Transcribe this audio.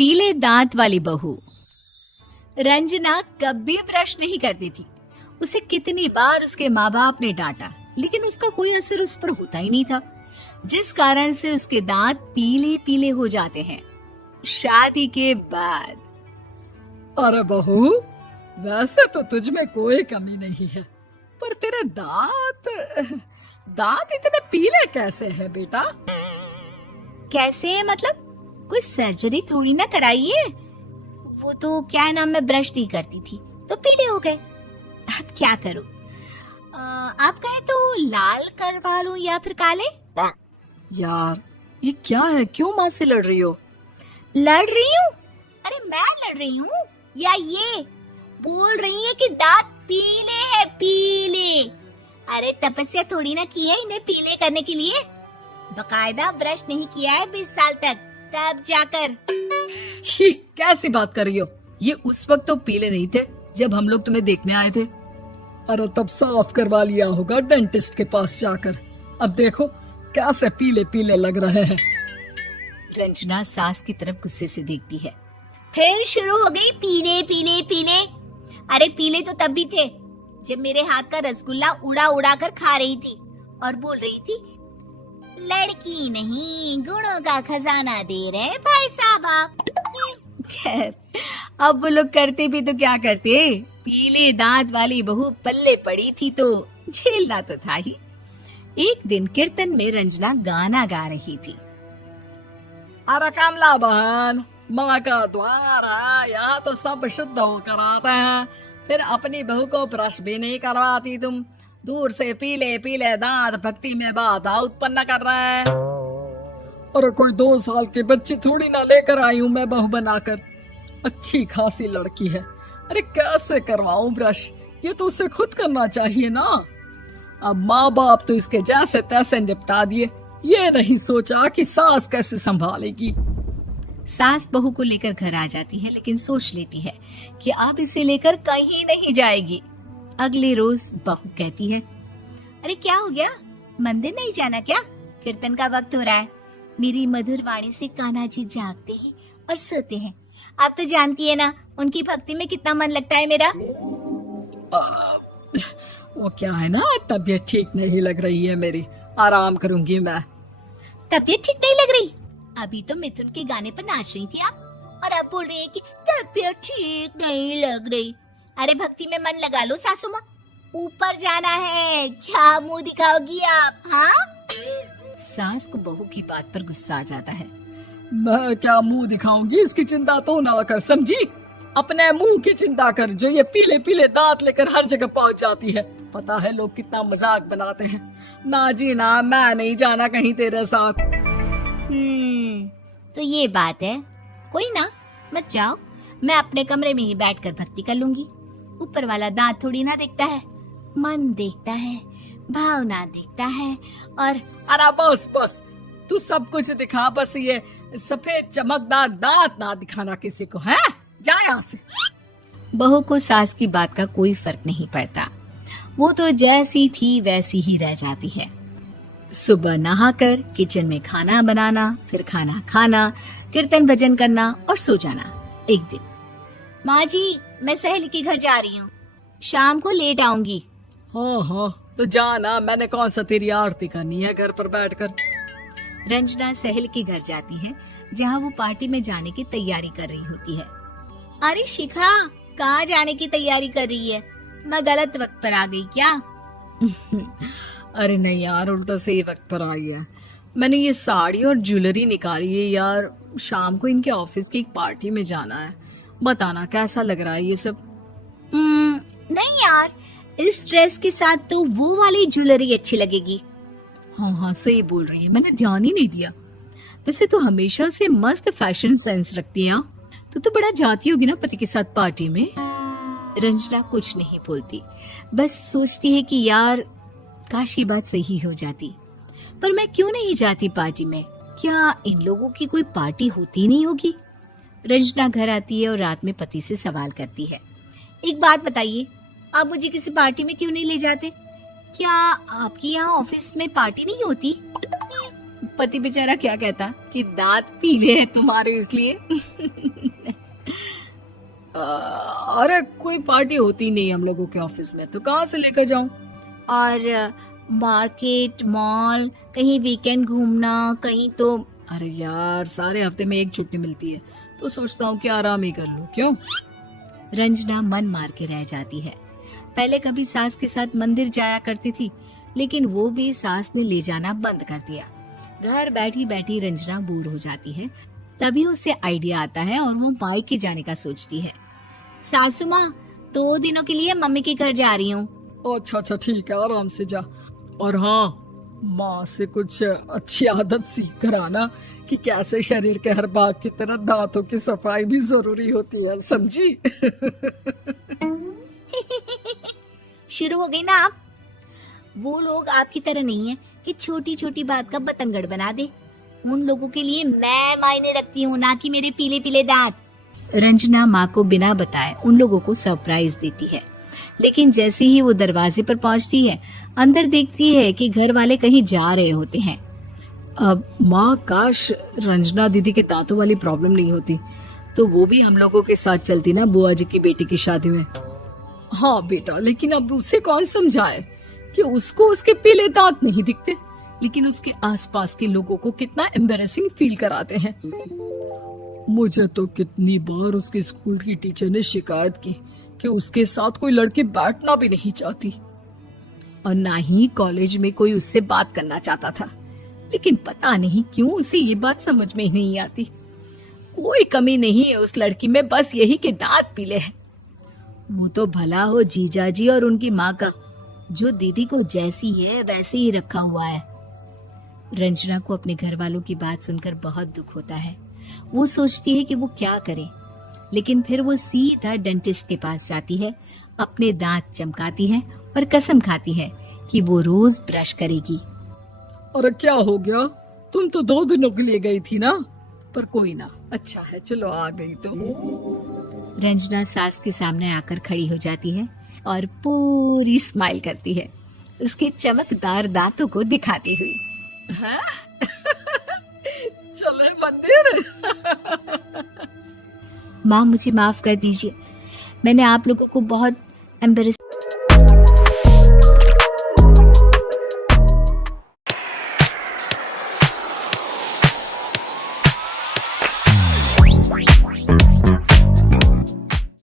पीले दांत वाली बहू। रंजना कभी ब्रश नहीं करती थी। उसे कितनी बार उसके माँ बाप ने डांटा, लेकिन उसका कोई असर उस पर होता ही नहीं था, जिस कारण से उसके दांत पीले पीले हो जाते हैं। शादी के बाद। अरे बहू, वैसे तो तुझ में कोई कमी नहीं है, पर तेरे दांत इतने पीले कैसे हैं बेटा? कैसे मतलब? कोई सर्जरी थोड़ी ना कराई है। वो तो क्या नाम, मैं ब्रश नहीं करती थी तो पीले हो गए। अब क्या करूं? आप कहें तो लाल करवा लूं या फिर काले? यार ये क्या है, क्यों माँ से लड़ रही हो? लड़ रही हूँ? अरे मैं लड़ रही हूँ या ये बोल रही है कि दांत पीले हैं, पीले। अरे तपस्या थोड़ी ना की है इन्हें पीले करने के लिए। बकायदा ब्रश नहीं किया है 20 साल तक, तब जाकर। छी, कैसी बात कर रही हो? ये उस वक्त तो पीले नहीं थे जब हम लोग तुम्हें देखने आए थे। अरे तब साफ करवा लिया होगा डेंटिस्ट के पास जाकर। अब देखो कैसे पीले पीले लग रहे हैं। रंजना सास की तरफ गुस्से से देखती है। फिर शुरू हो गई पीले पीले पीले। अरे पीले तो तब भी थे जब मेरे हाथ का रसगुल्ला उड़ा उड़ा कर खा रही थी और बोल रही थी, लड़की नहीं गुणों का खजाना दे रहे भाई साहब आप। खैर, अब वो लोग करते भी तो क्या करते, पीले दांत वाली बहू पल्ले पड़ी थी तो झेलना तो था ही। एक दिन कीर्तन में रंजना गाना गा रही थी। अरे कमला बहन, माँ का द्वार है, यहाँ तो सब शुद्ध होकर आते हैं, फिर अपनी बहू को ब्रश भी नहीं करवाती तुम। दूर से पीले पीले दांत भक्ति में बाधा उत्पन्न कर रहे हैं। अरे कोई 2 साल के बच्चे थोड़ी ना लेकर आई हूँ मैं बहू बनाकर। अच्छी खासी लड़की है, अरे कैसे करवाऊं ब्रश? ये तो उसे खुद करना चाहिए ना। अब माँ बाप तो इसके जैसे तैसे निपटा दिए, ये नहीं सोचा कि सास कैसे संभालेगी। सास बहू को लेकर घर आ जाती है, लेकिन सोच लेती है कि अब इसे लेकर कहीं नहीं जाएगी। अगले रोज बहू कहती है, अरे क्या हो गया, मंदिर नहीं जाना क्या? कीर्तन का वक्त हो रहा है। मेरी मधुर वाणी से कान्हा जी जागते हैं और सोते हैं। आप तो जानती है ना उनकी भक्ति में कितना मन लगता है मेरा। वो क्या है ना, तबीयत ठीक नहीं लग रही है मेरी, आराम करूंगी मैं। तबीयत ठीक नहीं लग रही? अभी तो मिथुन के गाने पर नाच रही थी आप, और अब बोल रही है कि तबीयत ठीक नहीं लग रही। अरे भक्ति में मन लगा लो सासू माँ, ऊपर जाना है, क्या मुंह दिखाओगी आप? हाँ? सास को बहू की बात पर गुस्सा आ जाता है। मैं क्या मुंह दिखाऊंगी, इसकी चिंता तो ना कर, समझी? अपने मुंह की चिंता कर, जो ये पीले पीले दांत लेकर हर जगह पहुंच जाती है। पता है लोग कितना मजाक बनाते हैं। ना जी ना, मैं नहीं जाना कहीं तेरे साथ। तो ये बात है। कोई ना, मत जाओ, मैं अपने कमरे में ही बैठकर भक्ति कर लूंगी। ऊपर वाला दांत थोड़ी ना देखता है, मन देखता है, भावना देखता है। और अरे बस बस, तू सब कुछ दिखा, बस ये सफेद चमकदार दांत ना दिखाना किसी को, है? जा यहाँ से। बहू को सास की बात का कोई फर्क नहीं पड़ता, वो तो जैसी थी वैसी ही रह जाती है। सुबह नहाकर किचन में खाना बनाना, फिर खाना खाना, कीर्तन भजन करना और सो जाना। एक दिन, माँ जी मैं सहेली के घर जा रही हूँ, शाम को लेट आऊंगी। हाँ हाँ, तो जाना, मैंने कौन सा तेरी आरती करनी है घर पर बैठकर। रंजना सहेली के घर जाती है, जहाँ वो पार्टी में जाने की तैयारी कर रही होती है। अरे शिखा, कहाँ जाने की तैयारी कर रही है? मैं गलत वक्त पर आ गई क्या? अरे नहीं यार, उल्टा सही वक्त पर आ गया। मैंने ये साड़ी और ज्वेलरी निकाली है यार, शाम को इनके ऑफिस की एक पार्टी में जाना है। बताना कैसा लग रहा है ये सब? नहीं यार, इस ड्रेस के साथ तो वो वाली ज्वेलरी अच्छी लगेगी। हाँ हाँ सही बोल रही है, मैंने ध्यान ही नहीं दिया। वैसे तो हमेशा से मस्त फैशन सेंस रखती है। तो बड़ा जाती होगी ना पति के साथ पार्टी में। रंजना कुछ नहीं बोलती, बस सोचती है कि यार काश ये बात सही हो जाती। पर मैं क्यों नहीं जाती पार्टी में? क्या इन लोगों की कोई पार्टी होती नहीं होगी? रंजना घर आती है और रात में पति से सवाल करती है, एक बात बताइए, आप मुझे किसी पार्टी में क्यों नहीं ले जाते? क्या आपके यहाँ ऑफिस में पार्टी नहीं होती? पति बेचारा क्या कहता कि दांत पीले हैं तुम्हारे इसलिए। अरे कोई पार्टी होती नहीं हम लोगों के ऑफिस में, तो कहाँ से लेकर जाऊं? और मार्केट, मॉल, कहीं वीकेंड घूमना, कहीं तो। अरे यार, सारे हफ्ते में एक छुट्टी मिलती है, तो सोचता हूँ कि आराम ही कर लूं। क्यों? रंजना मन मार के रह जाती है। पहले कभी सास के साथ मंदिर जाया करती थी, लेकिन वो भी सास ने ले जाना बंद कर दिया। घर बैठी बैठी रंजना बोर हो जाती है। तभी उसे आइडिया आता है और वो मायके जाने का सोचती है। सासू माँ, 2 दिनों के लिए मम्मी के घर जा रही हूँ। अच्छा ठीक है, आराम से जा। और हाँ, माँ से कुछ अच्छी आदत सीख कर आना कि कैसे शरीर के हर भाग की तरह दांतों की सफाई भी जरूरी होती है, समझी? शुरू हो गई ना आप। वो लोग आपकी तरह नहीं है कि छोटी छोटी बात का बतंगड़ बना दे। उन लोगों के लिए मैं मायने रखती हूँ, ना कि मेरे पीले पीले दांत। रंजना माँ को बिना बताए उन लोगों को सरप्राइज देती है, लेकिन जैसे ही वो दरवाजे पर पहुंचती है, अंदर देखती है कि घर वाले कहीं जा रहे होते हैं। अब माँ, काश रंजना दीदी के दांतों वाली प्रॉब्लम नहीं होती, तो वो भी हम लोगों के साथ चलती ना बुआ जी की बेटी की शादी में। हाँ बेटा, लेकिन अब उसे कौन समझाए कि उसको उसके पीले दांत नहीं दिखते, लेकिन उसके आसपास के लोगों को कितना एम्बैरेसिंग फील कराते हैं। मुझे तो कितनी बार उसके स्कूल की टीचर ने शिकायत की कि उसके साथ कोई लड़की बैठना भी नहीं चाहती, और ना ही कॉलेज में कोई उससे बात करना चाहता था। लेकिन पता नहीं क्यों उसे ये बात समझ में ही नहीं आती। कोई कमी नहीं है उस लड़की में, बस यही कि दांत पीले हैं। वो तो भला हो जीजाजी और उनकी माँ का, जो दीदी को जैसी है वैसे ही रखा हुआ है। रंजना को अपने घर वालों की बात सुनकर बहुत दुख होता है। वो सोचती है कि वो क्या करे, लेकिन फिर वो सीधा डेंटिस्ट के पास जाती है, अपने दांत चमकाती है और कसम खाती है कि वो रोज ब्रश करेगी। अरे क्या हो गया? तुम तो 2 दिनों के लिए गई थी ना। पर कोई ना, अच्छा है, चलो आ गई तो। रंजना सास के सामने आकर खड़ी हो जाती है और पूरी स्माइल करती है, उसके चमकदार दांतों को दिखाती हुई। चले मंदिर। माँ, मुझे माफ कर दीजिए, मैंने आप लोगों को बहुत एम्बेरस